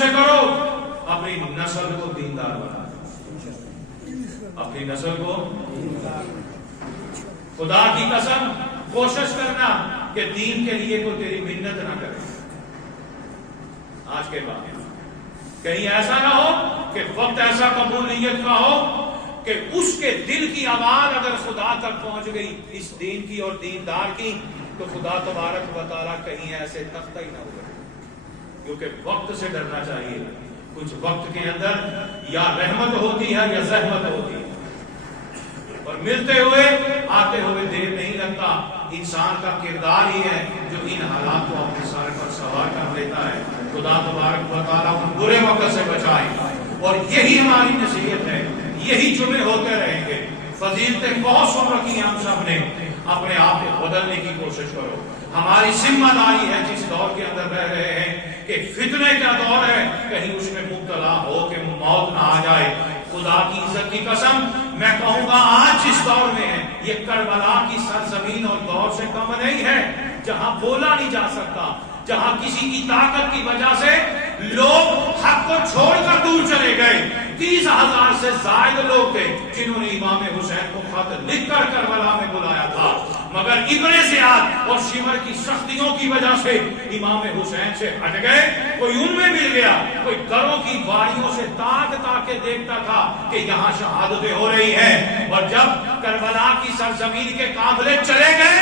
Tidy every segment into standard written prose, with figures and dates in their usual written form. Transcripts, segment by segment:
سے کرو، اپنی نسل کو دیندار بنا، اپنی نسل کو خدا کی قسم کوشش کرنا کہ دین کے لیے کوئی تیری محنت نہ کرے آج کے بعد، کہیں ایسا نہ ہو کہ وقت ایسا قبولیت کا ہو کہ اس کے دل کی آواز اگر خدا تک پہنچ گئی اس دین کی اور دیندار کی، تو خدا تبارک و تعالیٰ کہیں ایسے تختہ ہی نہ ہوگا، کیونکہ وقت سے ڈرنا چاہیے۔ کچھ وقت کے اندر یا رحمت ہوتی ہے یا زحمت ہوتی ہے، اور ملتے ہوئے آتے ہوئے دیر نہیں لگتا۔ انسان کا کردار ہی ہے جو ان حالات کو اپنے سر پر سوار کر لیتا ہے۔ خدا تبارک و تعالیٰ ان برے وقت سے بچائے، اور یہی ہماری نصیحت ہے، یہی جمعے ہوتے رہیں گے۔ فضیلتیں بہت سن رکھی ہیں ہم سب نے، اپنے آپ کو بدلنے کی کوشش کرو۔ ہماری ذمہ داری ہے جس دور کے اندر رہ رہے ہیں کہ فتنے کا دور ہے، کہیں اس میں مبتلا ہو کہ موت نہ آ جائے۔ خدا کی عزت کی قسم میں کہوں گا آج جس دور میں ہے یہ کربلا کی سرزمین اور دور سے کم نہیں ہے، جہاں بولا نہیں جا سکتا، جہاں کسی کی طاقت کی وجہ سے لوگ حق کو چھوڑ کر دور چلے گئے۔ 30,000 سے زائد لوگ تھے جنہوں نے امام حسین کو خط لکھ کر کربلا میں بلایا تھا، مگر ابن زیاد اور شمر کی سختیوں کی وجہ سے امام حسین سے ہٹ گئے۔ کوئی ان میں مل گیا، کوئی گھروں کی باریوں سے تاک کے دیکھتا تھا کہ یہاں شہادتیں ہو رہی ہیں، اور جب کربلا کی سرزمین کے قافلے چلے گئے،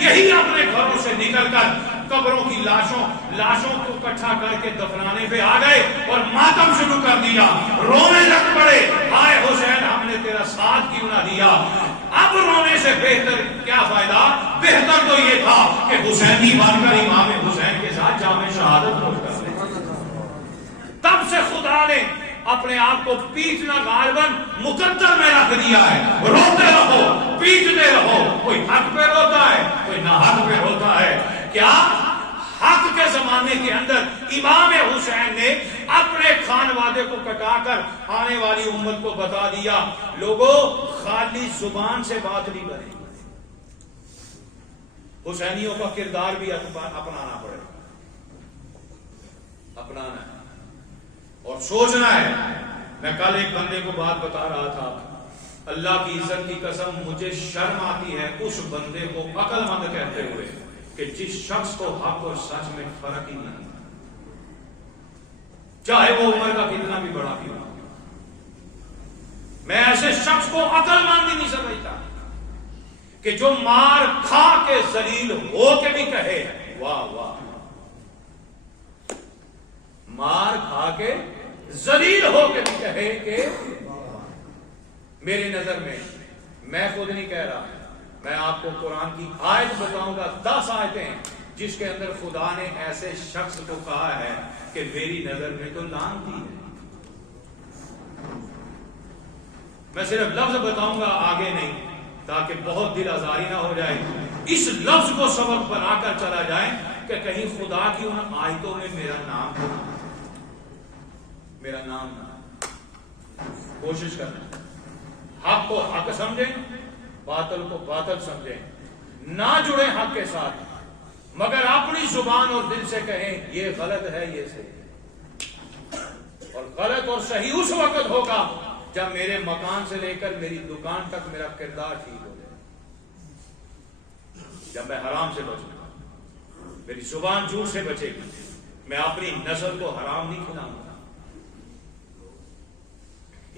یہی اپنے گھروں سے نکل کر قبروں کی لاشوں کو اکٹھا کر کے دفنانے پہ آ گئے اور ماتم شروع کر دیا، رونے لگ پڑے، ہائے حسین ہم نے تیرا ساتھ کیوں نہ دیا۔ اب رونے سے بہتر کیا فائدہ؟ بہتر تو یہ تھا کہ حسینی بن کر امام حسین کے ساتھ جام شہادت نوش کر لیں۔ تب سے خدا نے اپنے آپ کو پیٹنا غالباً مقدر میں رکھ دیا ہے۔ روتے رہو، پیٹتے رہو، کوئی حق پہ روتا ہے، کوئی نہ حق پہ روتا ہے۔ کیا حق کے زمانے کے اندر امام حسین نے اپنے خانوادے کو کٹا کر آنے والی امت کو بتا دیا، لوگوں خالی زبان سے بات نہیں کریں، حسینیوں کا کردار بھی اپنانا پڑے، اپنانا ہے اور سوچنا ہے۔ میں کل ایک بندے کو بات بتا رہا تھا، اللہ کی عزت کی قسم مجھے شرم آتی ہے اس بندے کو عقل مند کہتے ہوئے کہ جس شخص کو حق اور سچ میں فرق ہی نہیں، چاہے وہ عمر کا کتنا بھی بڑا کیوں۔ میں ایسے شخص کو عقل مند ہی نہیں سمجھتا کہ جو مار کھا کے ذلیل ہو کے بھی کہے واہ واہ، مار کھا کے ذلیل ہو کے بھی کہے کہ میری نظر میں خود نہیں کہہ رہا، میں آپ کو قرآن کی آیت بتاؤں گا، 10 آیتیں جس کے اندر خدا نے ایسے شخص کو کہا ہے کہ میری نظر میں تو لعنتی ہے۔ میں صرف لفظ بتاؤں گا، آگے نہیں، تاکہ بہت دل آزاری نہ ہو جائے، اس لفظ کو سبق بنا کر چلا جائے کہ کہیں خدا کی ان آیتوں میں میرا نام نہ۔ کوشش کرنا حق کو حق سمجھیں، باطل کو باطل سمجھیں، نہ جڑے حق کے ساتھ، مگر اپنی زبان اور دل سے کہیں یہ غلط ہے یہ صحیح، اور غلط اور صحیح اس وقت ہوگا جب میرے مکان سے لے کر میری دکان تک میرا کردار ٹھیک ہو جائے، جب میں حرام سے بچوں گا، میری زبان جھوٹ سے بچے گی، میں اپنی نسل کو حرام نہیں کھلاؤں گا۔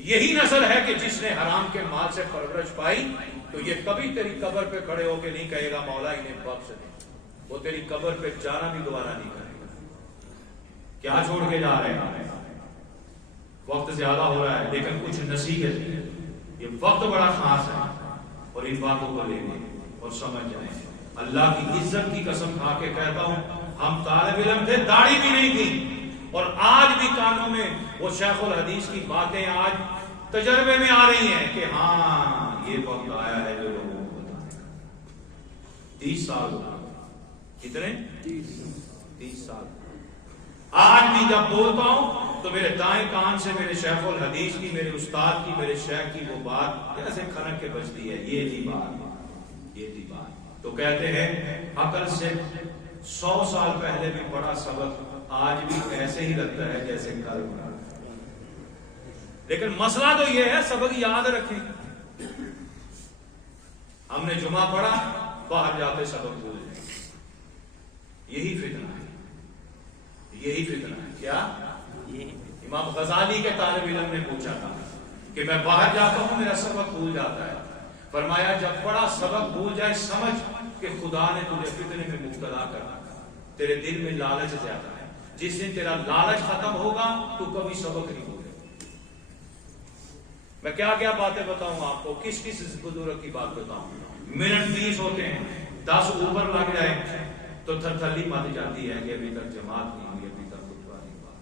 یہی نسل ہے کہ جس نے حرام کے مال سے پرورش پائی تو یہ کبھی تیری قبر پہ کھڑے ہو کے نہیں کہے گا مولا انہیں بخش دے، وہ تیری قبر پہ جانا بھی دوبارہ نہیں کرے گا۔ کیا چھوڑ کے جا رہے ہیں؟ وقت زیادہ ہو رہا ہے لیکن کچھ نصیحت، یہ وقت بڑا خاص ہے، اور ان باتوں کو لے لیں اور سمجھ جائیں۔ اللہ کی عزت کی قسم کھا کے کہتا ہوں، ہم طالب علم تھے، داڑھی بھی نہیں تھی، اور آج بھی کانوں میں وہ شیخ الحدیث کی باتیں آج تجربے میں آ رہی ہیں کہ ہاں یہ وقت آیا ہے جو لوگوں کو بتائے۔ 30 سال ہو گئے، کتنے؟ 30 سال۔ آج بھی جب بولتا ہوں تو میرے دائیں کان سے میرے شیخ الحدیث کی، میرے استاد کی، میرے شیخ کی وہ بات کیسے کھنک کے بجتی ہے، یہ تھی بات، یہ تھی بات۔ تو کہتے ہیں عقل سے 100 سال پہلے بھی بڑا سبق آج بھی ایسے ہی لگتا ہے جیسے کل ہوا. لیکن مسئلہ تو یہ ہے سبق یاد رکھیں. ہم نے جمعہ پڑھا, باہر جاتے سبق بھول جائیں. یہی فتنہ ہے, یہی فتنہ ہے. کیا امام غزالی کے طالب علم نے پوچھا تھا کہ میں باہر جاتا ہوں میرا سبق بھول جاتا ہے. فرمایا جب پڑھا سبق بھول جائے سمجھ کہ خدا نے تجھے فتنے میں مبتلا کرنا, تیرے دل میں لالچ زیادہ ہے. جس دن تیرا لالچ ختم ہوگا تو کبھی سبق نہیں بھولے. میں کیا کیا باتیں بتاؤں آپ کو, کس کس بزرگ کی بات بتاؤں. منٹ 20 ہوتے ہیں, 10 اوپر لگ جائے تو تھرتھلی مت جاتی ہے کہ ابھی تک جماعت نہیں ہوئی, ابھی تک خطبہ نہیں ہوا.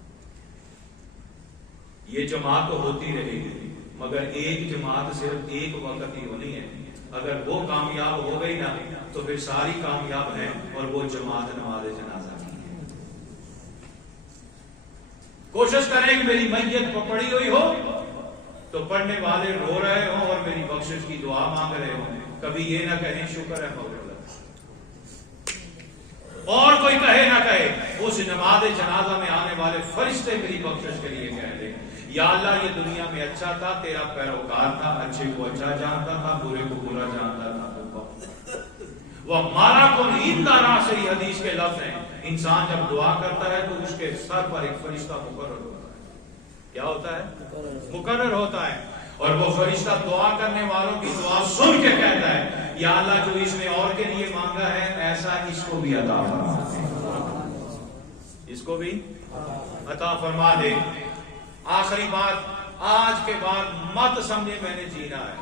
یہ جماعت تو ہوتی رہے گی مگر ایک جماعت صرف ایک وقت ہی ہونی ہے. اگر وہ کامیاب ہو گئی نا تو پھر ساری کامیاب ہیں, اور وہ جماعت نماز جنازہ کی ہے. کوشش کریں کہ میری میت پڑی ہوئی ہو تو پڑھنے والے رو رہے ہوں اور میری بخشش کی دعا مانگ رہے ہوں. کبھی یہ نہ کہیں شکر ہے مولا, اور کوئی کہے نہ کہے, اس نماز جنازہ میں آنے والے فرشتے میری بخشش کے لیے کہہ دیں یا اللہ یہ دنیا میں اچھا تھا, تیرا پیروکار تھا, اچھے کو اچھا جانتا تھا, برے کو برا جانتا تھا. وہ ہمارا کو نیند راہ سے ہی حدیث کے لفظ ہیں. انسان جب دعا کرتا ہے تو اس کے سر پر ایک فرشتہ مقرر ہوتا ہے. کیا ہوتا ہے؟ مقرر ہوتا ہے. اور وہ فرشتہ دعا کرنے والوں کی دعا سن کے کہتا ہے یا اللہ جو اس نے اور کے لیے مانگا ہے ایسا اس کو بھی عطا فرما, اس کو بھی عطا فرما دے. آخری بات, آج کے بعد مت سمجھے میں نے جینا ہے.